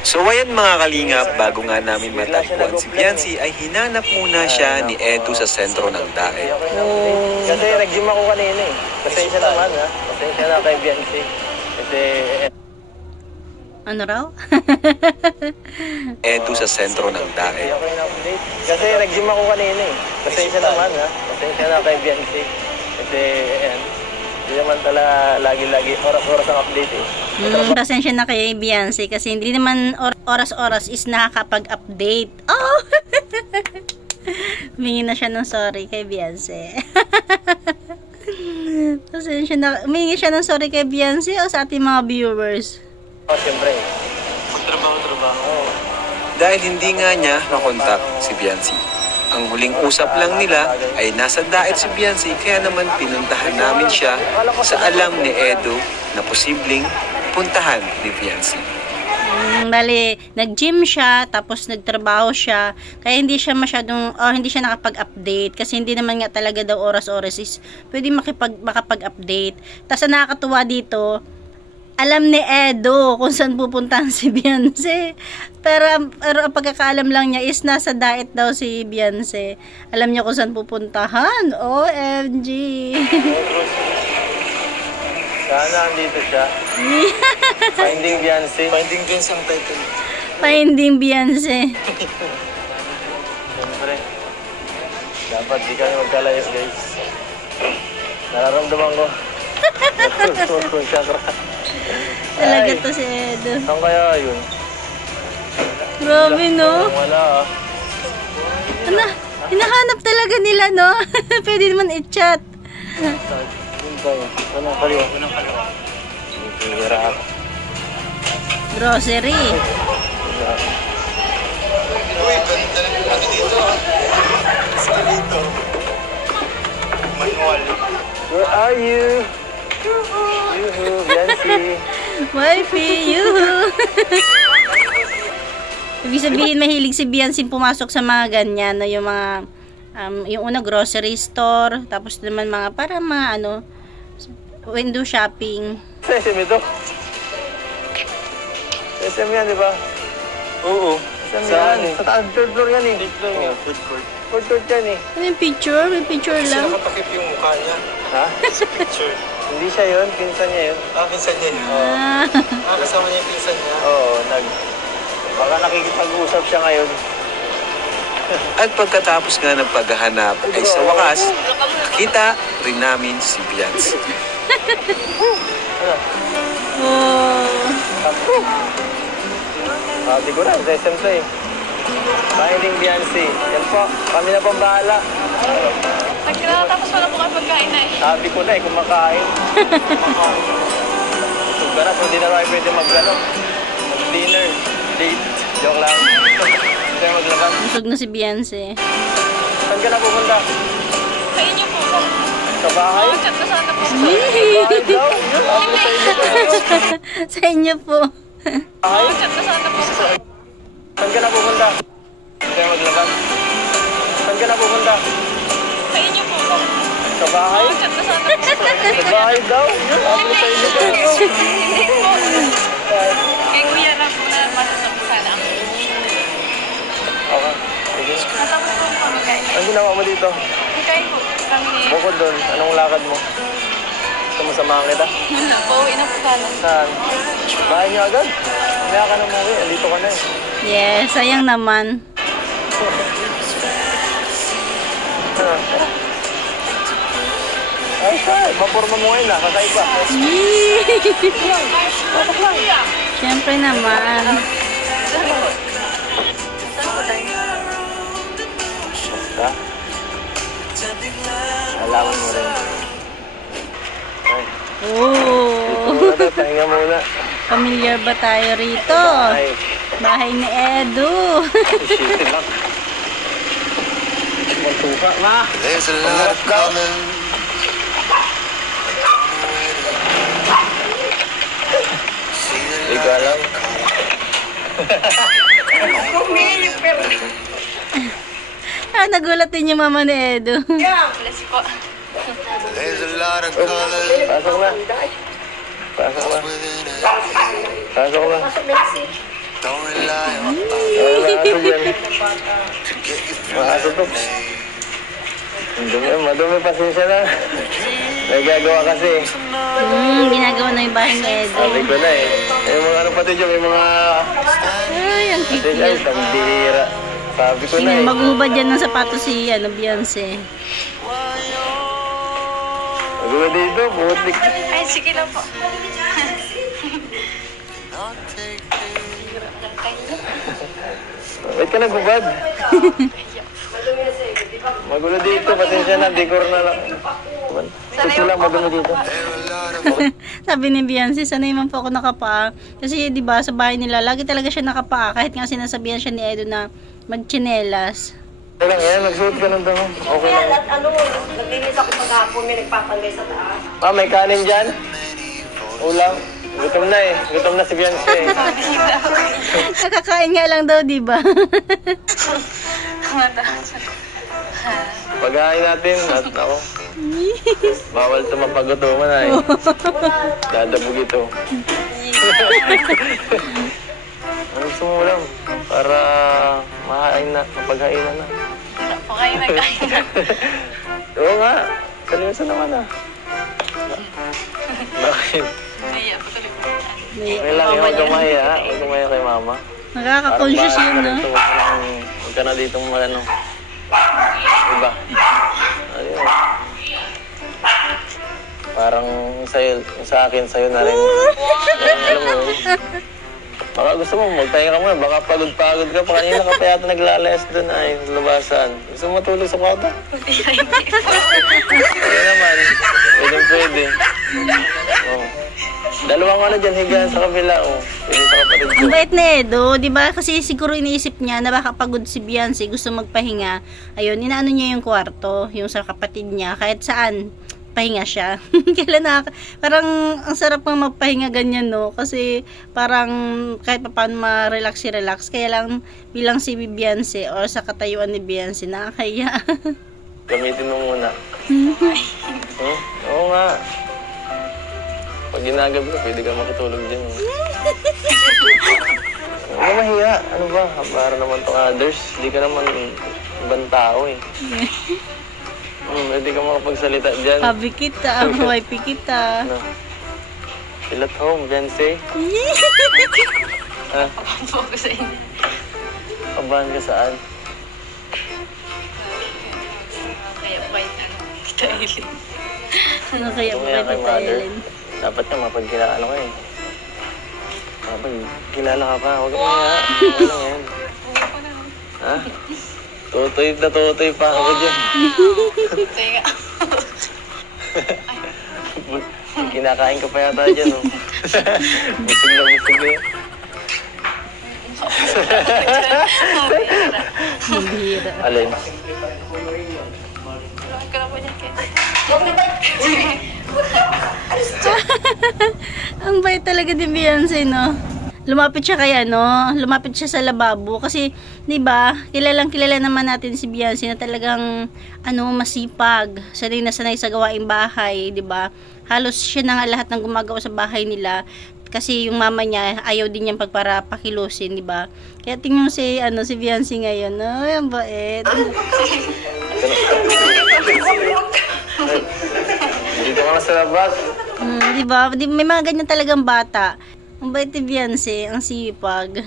So ayan mga kalingap, bago nga namin matagpuan si Biancy ay hinanap muna siya ni Edu sa sentro ng daet. Kasi nag-gym ako kanina eh. Pasensya naman ha. Pasensya na kay Biancy. Kasi... Ano raw? Edu sa sentro ng daet. Kasi nag-gym ako kanina eh. Pasensya naman ha. Pasensya na kay Biancy. Kasi ayan. Hindi naman tala lagi-lagi oras-oras ang update eh. Pasensya na kay Biancy kasi hindi naman oras-oras is nakakapag-update. Oh! Humingi na siya ng sorry kay Biancy. Pasensya na. Humingi siya ng sorry kay Biancy o sa ating mga viewers? Oh, siyempre. Magtrabaho. Dahil hindi nga niya makontak si Biancy. Ang huling usap lang nila ay nasa daet si Biancy, kaya naman pinuntahan namin siya sa alam ni Edu na posibleng puntahan ni Biancy. Bali, nag-gym siya, tapos nagtrabaho siya, kaya hindi siya masyadong, hindi siya nakapag-update, kasi hindi naman nga talaga daw oras-oras is pwede makapag-update. Tapos ang nakakatuwa dito, alam ni Edu kung saan pupuntahan si Biancy. Pero ang pagkakaalam lang niya is nasa diet daw si Biancy. Alam niya kung saan pupuntahan. OMG. Sana andito siya. Finding Biancy. Finding Biancy ang title. Finding Biancy. Siyempre. Dapat di kami magkalayo guys. Nararamdaman ko. Chakra. Talaga to si Edu. Saan kaya yun? Grabe no? Wala ah. Ano? Hinahanap talaga nila no? Pwede naman i-chat. Yun tayo. Unang kaliwa. Hirap. Grocery. Uy, ganda rin ano dito ah. Escalator. Manual. Where are you? Yuhu, Biancy. Wifey, yuhu. Ibig sabihin, mahilig si Biancy pumasok sa mga ganyan, no? Yung mga, yung una, grocery store, tapos naman mga, para mga, window shopping. SM ito? SM yan, di ba? Oo. SM yan eh. Sa taas, third floor yan eh. Third floor yan. Fourth court yan eh. Ano yung picture? May picture lang. Kasi nakatakip yung mukha niya. Ha? Sa picture. Hindi siya yun, pinsan niya yun. Pinsan niya yun. Kasama niya yung pinsan niya. Oo, baka nakikipag-usap siya ngayon. At pagkatapos nga ng paghahanap ay sa wakas, nakita rin namin si Biancy. Di ko na, sa SM to eh. Finding Biancy. Yan po, kami na pong bahala. Tapos wala po kayo pagkain na eh. Sabi ko na eh, kumakain. Busog ka na, kung di na tayo pwede mag-dinner, date. Joke lang. Hindi tayo maglakad. Busog na si Biancy. Saan ka na pupunta? Sa inyo po. Sa bahay? Oo, chat na sana po. Sa bahay daw? Sa inyo po. Bahay? Oo, chat na sana po. Saan ka na pupunta? Hindi tayo maglakad. Saan ka na pupunta? Sa inyo po. Sa bahay? Oo, chat na sana po. Sa bahay daw? Ako sa inyo daw. Hindi po. Kay kuya na po na masasap po sana ako. Okay, sige. Matapos po po magkain. Ang ginawa mo dito? Magkain po. Kami ni... Bukod doon, anong lakad mo? Gusto mo samahan kita? Pauwi na po sana. Saan? Bahay niyo agad? Kaya ka na umuwi, andito ka na eh. Yes, sayang naman. Ay, sir, maporma mo ngayon ah, kakaiba. Siyempre naman. Basta? Alaman mo rin. Ay, Oh. pahinga muna. Familiar ba tayo rito? Ay, Bahay ni Edu. shit lang. Magtuka, ma. There's a lot of coming. Ikaw lang. Nagulat din yung mama ni Edu. Bless po. There's a lot of colors Pasok na. Pasok na. within us. Pasok na. Don't rely on Mga aso dyan. to get you through Mga aso to. Madumi, pasensya na. May gagawa kasi. Ginagawa na yung bahay ni Edo. Sabi ko na eh. Yung mga ano pati dyan, may mga... Ay, ang Ay, cute. tambira. Sabi ko na eh. Maghubad yan ng sapatos si Beyonce. Magulo dito, butik. Ay, sige lang po. Wait ka nagbubad. Magulo dito, pasensya na, decor na lang. Ito lang, magulo dito. Sabi ni Beyonce, sanay man po ako nakapaa. Kasi 'di ba sa bahay nila, lagi talaga siya nakapaa. Kahit nga sinasabihan siya ni Edo na magtsinelas. Okay lang yan, nagsuot ka ng damo. Okay lang. At ano, naglinis ako paghapon, may nagpapalay sa taas. Ah, may kanin dyan? Ulam? Gutom na eh. Gutom na si Beyonce eh. Nakakain nga lang daw, 'di ba? Paghain natin, at ako. Bawal ito mapagutuman na eh. Dadabog ito. Ano gusto mo ulam? Para mahain na, mapaghainan na. Wala po kayo nagkain. Oo nga, seryoso naman ah. Bakit? Naiya po tuloy po. Okay lang yun, huwag kang mahiya. Huwag kang mahiya kay mama. Nakaka-conscious yun, no? Huwag ka na dito ano. Diba? Ano yun? Parang sa'yo, sa akin, sa'yo na rin. Alam mo yun. Baka gusto mo, magpahinga ka muna. Baka pagod-pagod ka pa. Kanina ka pa yata naglalayas doon ay labasan. Gusto mo matulog sa kwarto? Hindi naman. Pwede. Oh. Dalawang ano dyan, higaan sa kabila. Oh. Pwede sa kapatid ko. Ang bait na Edo, 'di ba? Kasi siguro iniisip niya na baka pagod si Beyonce, gusto magpahinga. Ayun, inaano niya yung kwarto, yung sa kapatid niya, kahit saan pahinga siya. Kailan parang ang sarap ng magpahinga ganyan, no? Kasi parang kahit paano ma-relax. Kaya lang bilang si Beyonce or sa katayuan ni Beyonce, nakakaya. Gamitin mo muna. Oo nga. Pag ginagabi ka, pwede ka makitulog dyan. Huwag ka mahiya. Ano ba? Para naman tong others. Hindi ka naman ibang tao eh. Pwede ka makapagsalita dyan. Habi kita, wifi kita. Ano? Feel at home, Beyonce. Ha? Po ko sa inyo. Kabahan ka saan? Kaya po kayo tayo. Ano kaya mo Kaya kay kay Tita mother. Ellen? Dapat nga mapagkilala ka eh. Mapagkilala ka pa. Huwag ka mahiya. Ano lang yan? Ha? Tutoy pa ako dyan. Sige nga. Kinakain ka pa yata dyan, oh. Busog na yun. Mahira. Alin? Huwag ka na po niyan kaya. Ang bait talaga ni Beyonce, no? Lumapit siya kay lumapit siya sa lababo kasi 'di ba? Kilala naman natin si Beyonce na talagang masipag. Sanay na sanay sa gawaing bahay, 'di ba? Halos siya na nga lahat ng gumagawa sa bahay nila kasi yung mama niya ayaw din niyang pakilusin, 'di ba? Kaya tingnan mo si Beyonce ngayon, ay ang bait. Dito ka na sa labas. 'Di ba? May mga ganyan talagang bata. Ang bait ni Beyonce, ang sipag.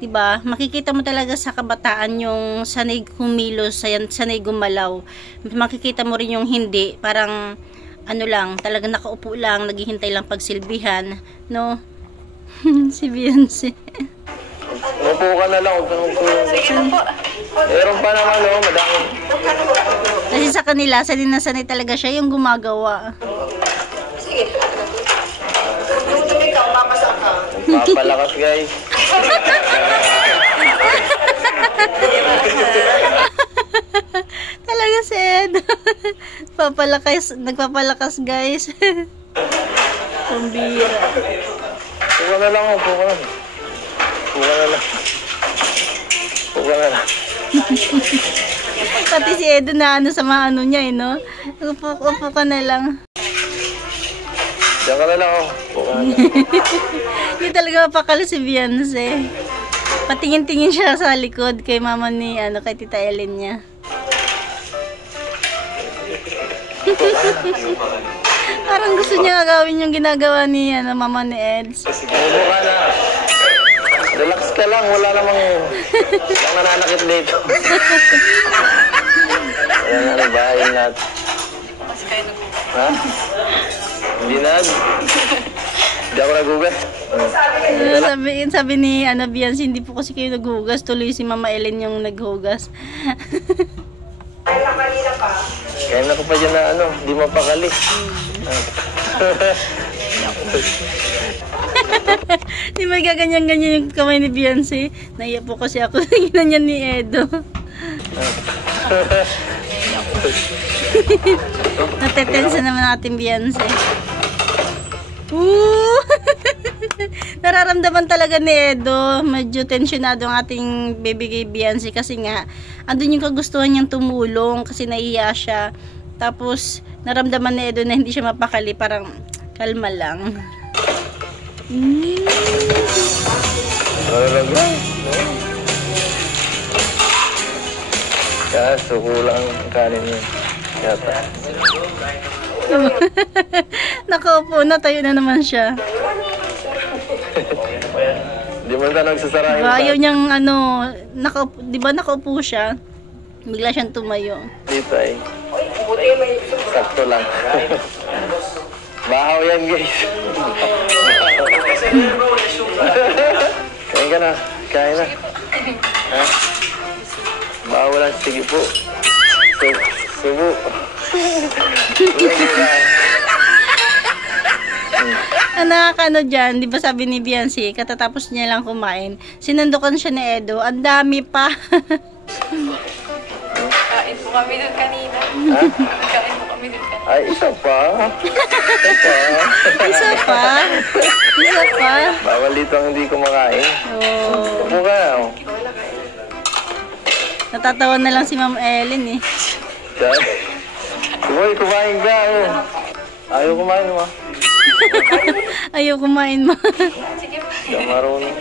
'Di ba? Makikita mo talaga sa kabataan yung sanay kumilos, sanay gumalaw. Makikita mo rin yung hindi, parang talagang nakaupo lang, naghihintay lang pagsilbihan, no? Si Beyonce. Umupo ka na lang, huwag kang magtulong. Sige na po. Meron pa naman, oh, madami. Kasi sa kanila, sanay na sanay talaga siya yung gumagawa. Papalakas, guys. Talaga si Ed. Nagpapalakas guys. Pambira. Puka na lang, oh, puka na. Puka na lang. Puka na lang. Pati si Edo na sa mga niya no? Upo ka na lang. Diyan ka na lang, oh. Puka na lang. Hindi talaga mapakali si Beyonce. Patingin-tingin siya sa likod kay mama ni, kay Tita Ellen niya. Parang gusto niya gawin yung ginagawa ni, mama ni Eds. Umubo ka na. Relax ka lang, wala namang nananakit dito. Wala na, bahay natin. Kasi kayo nagugas. Ha? Hindi na. Hindi ako nagugas. Sabi ni Biancy, hindi po kasi kayo naghugas. Tuloy si Mama Ellen yung naghugas. Kaya na ko pa dyan na hindi mapakali. Di ba gaganyan-ganyan yung kamay ni Biancy? Naiya po kasi ako sa ginanyan ni Edo. Natetensa naman natin Biancy. Nararamdaman talaga ni Edo. Medyo tensyonado ang ating baby kay Biancy kasi nga andun yung kagustuhan niyang tumulong kasi naiya siya. Tapos naramdaman ni Edo na hindi siya mapakali, parang kalma lang. Kaso kulang ang kanin niya. Yata. Nakaupo na, tayo na naman siya. Hindi mo na nagsasara yung Ayaw niyang di ba nakaupo siya? Bigla siyang tumayo. dito ay sakto lang. Bahaw yan guys. Kain ka na. Kain na. Ha? Bahaw lang. Sige po. Subo. Ang nakakano dyan, di ba sabi ni Biancy, katatapos niya lang kumain, sinundukan siya ni Edo, ang dami pa. Kain po kami dun kanina. Ha? Kain po kami dun kanina. Ay, isa pa. Isa pa? Isa pa? Bawal dito ang hindi kumakain. Oh. Upo ka. Natatawa na lang si Ma'am Ellen eh. Uy, kumain ka. Ayaw kumain mo. Ayaw kumain mo. Sige po. Hindi ka marunong.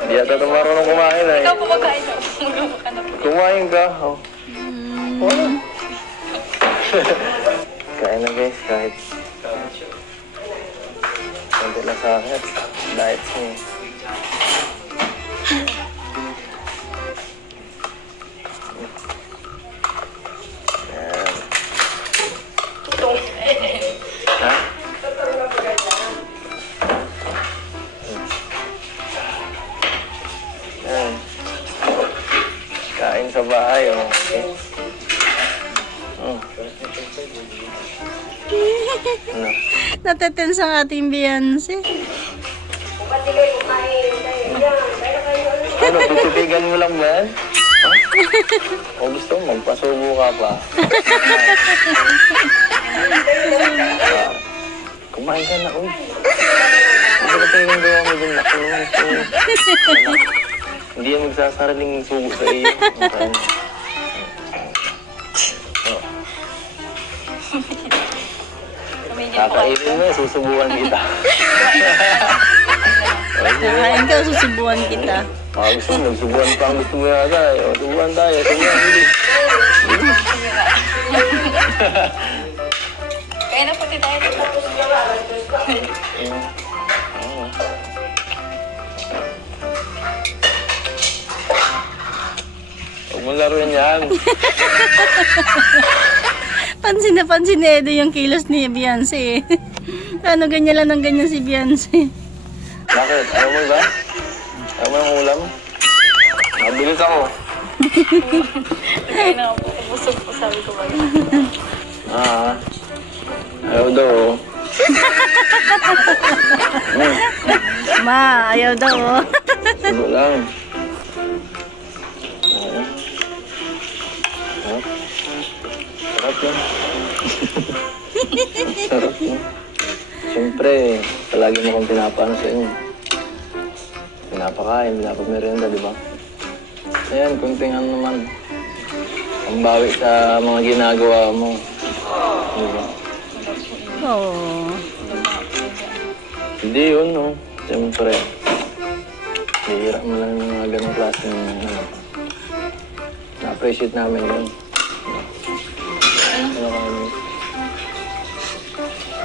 Hindi yata ito marunong kumain eh. Ikaw po magkain na. Maglubo ka na po. Kumain ka. Oh. Kain na guys, kahit konti lang sa akin. Diet niya. Ha? Yan. Kain sa bahay, oh. Okay. Ano? Natetense ang ating Biancy. Ano, titigan mo lang yan? Ha? O gusto mo, magpasubo ka pa. Kumain ka na, uy. Hindi ka tayo yung gawa mo dun, nakulong ito. Hindi yan magsasaraling subo sa iyo. Okay. Oh. Kakainin mo, susubukan kita. Nakain ka, susubuan kita. Gusto mo, nagsubuhan pa ang gusto mo yata. O, subuhan tayo, subuhan. Hindi. Kaya na po tayo. Huwag mo laruin yan. Pansin na pansin ni Edo yung kilos ni Biancy. Ano, ganyan lang ng ganyan si Biancy. Bakit? Ayaw mo ba? Ayaw mo ng ulam? Mabilis ako. Kaya na po. Busog po sabi ko ba yun. Ayaw daw. Ma, ayaw daw oh. Subo lang. Sarap yan. Sarap yan. Siyempre, palagi mo kong pinapaano sa inyo. Pinapakain, pinapamerienda, di ba? Ayan, kunting ano naman. Ang bawi sa mga ginagawa mo. Di ba? Oh. Hindi yun, no? Siyempre. Bihira mo lang yung mga ganong klase ng ano. Na-appreciate namin yun. Ano kami?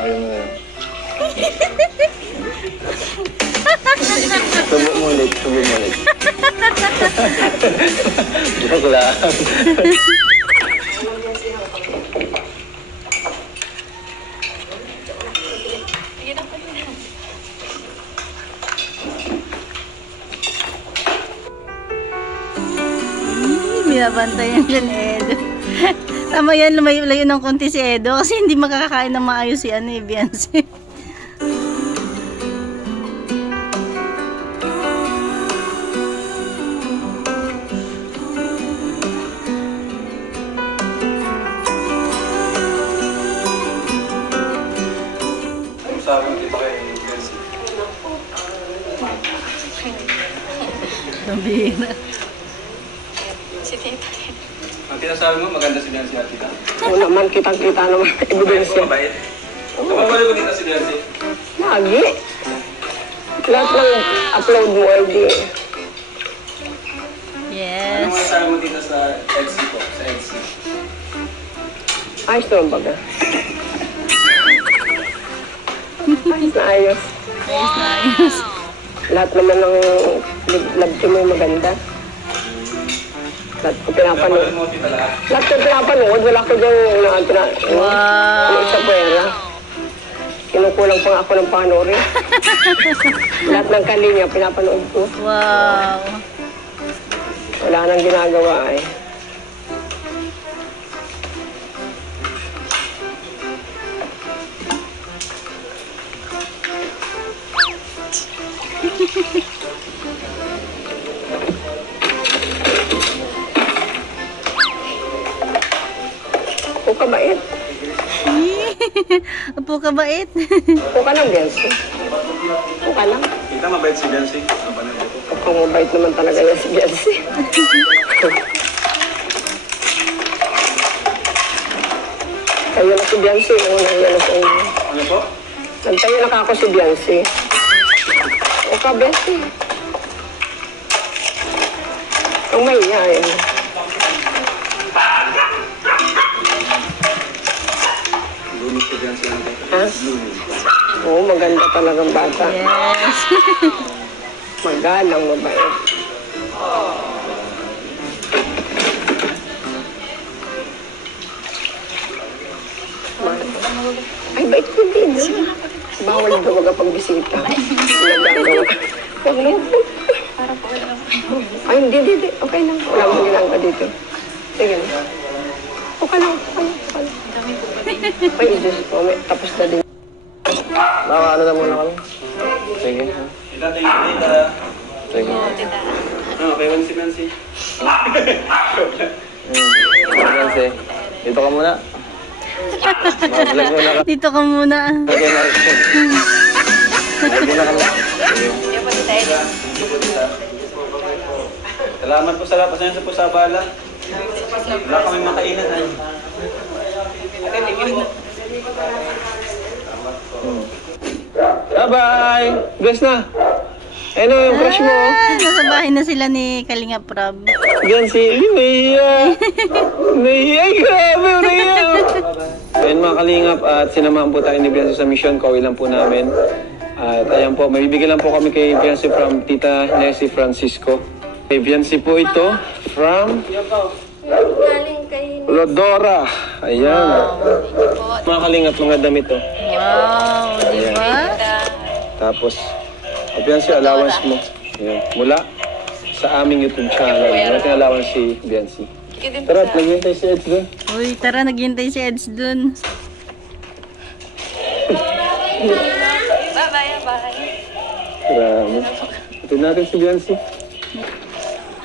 Ayaw mo yun. Subo mo ulit, subo mo ulit. Joke lang. Binabantayan siya ni Edo. Tama yan, lumayo-layo ng konti si Edo kasi hindi makakakain ng maayos si Beyonce. Sabi kita kay Beyonce. Nabihira. Si Tita. Ang tinasabi mo, maganda si Beyonce at tita. Oo naman, kitang-kita naman. Ebidensya. Mabait. Kapag ko dito si Beyonce. Lagi. Lahat ng upload mo ay di. Ano Yes. mga sabi mo dito sa EDC ko? Sa EDC. Ayos naman baga. Ayos na ayos. Ayos na ayos. Lahat naman ng love team mo maganda. Lahat ko pinapanood. Napanood mo tita lahat. Lahat ko pinapanood. Wala ko dyan Wow. isa pera. Kinukulang pa nga ako ng panoorin. Lahat ng kalinya pinapanood ko. Wow. Wala nang ginagawa eh. O kabait. Apo ka bait. O ka lang, Beyonce. O ka lang. Tita, mabait si Beyonce. Napanood ko. Kapag mabait naman talaga yan si Beyonce. Kayo na si Beyonce. Unang yan sa inyo. Ano po? Nantayo na ako si Beyonce. O ka, Beyonce. Ang may yan. Blooming si Beyonce lang tayo. Ha? Oo, maganda talagang bata. Yes. Magalang, mabait. Ay, bait ko din. Bawal daw magapagbisita. Nagagawa. Huwag na. Ay, hindi. Okay lang. Wala mo ginagawa dito. Sige na. Okay lang. Ay, Diyos ko. Tapos na din. Baka ano na muna kami? Sige. Tita, thank you, tita. Sige. Ano, kay si Beyonce. Beyonce, dito ka muna. Mag-vlog muna ka. Dito ka muna. Okay, Maricel. Vlog muna kami. Sige. Salamat po sa lahat. Pasensya po sa abala. Wala kami makainan. Ay. Bye-bye! Bless na! Ano yung crush mo? Nasa bahay na sila ni Kalinga Prab. Beyonce, Naiya! Naiya, grabe! Naiya! Ayun mga kalingap at sinamahan po tayo ni Beyonce sa mission. Kauwi lang po namin. At ayan po, may bibigyan lang po kami kay Beyonce from Tita Nessie Francisco. Kay Beyonce po ito from Rodora. Ayan. Mga kalingap, mga damit to. Wow, di ba? Tapos, Beyonce, allowance mo. Ayan. Mula sa aming YouTube channel. Natin allowance si Beyonce. Tara, naghihintay si Eds doon. Uy, tara, naghihintay si Eds dun. Bye-bye. Grabe. Ito natin si Beyonce.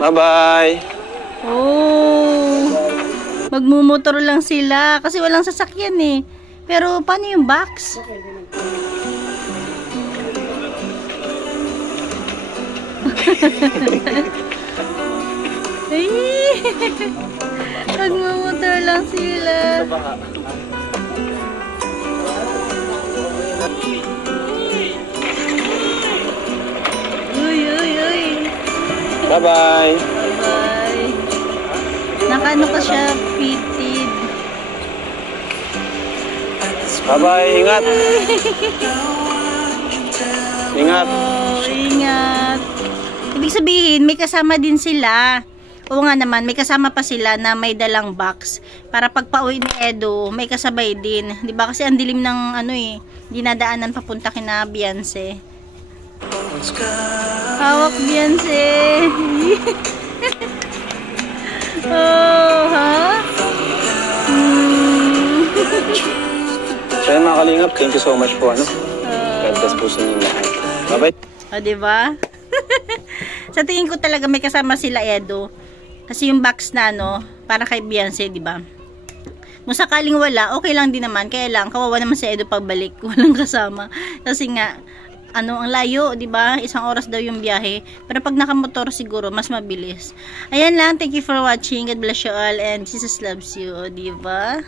Bye-bye! Oh, magmumotor lang sila kasi walang sasakyan eh. Pero paano yung box? Ay, magmumotor lang sila. Uy. Bye-bye. Bye. Nakaano ka siya, pitid. Bye-bye. Ingat. Ingat. Oh, ingat. Ibig sabihin, may kasama din sila. Oo nga naman, may kasama pa sila na may dalang box. Para pag pauwi ni Edo, may kasabay din. Di ba? Kasi ang dilim ng dinadaanan papunta kina Beyonce. Hawak Beyonce. Oh, ha? So yun mga kalingap, thank you so much po. God bless po sa inyo lahat. Bye-bye. O, diba? Sa tingin ko talaga may kasama sila Edo. Kasi yung box na para kay Beyonce, diba? Kung sakaling wala, okay lang din naman. Kaya lang, kawawa naman si Edo pagbalik. Walang kasama. Kasi nga, ang layo, diba? 1 oras daw yung biyahe. Pero pag nakamotor siguro, mas mabilis. Ayan lang, thank you for watching. God bless you all and Jesus loves you, diba?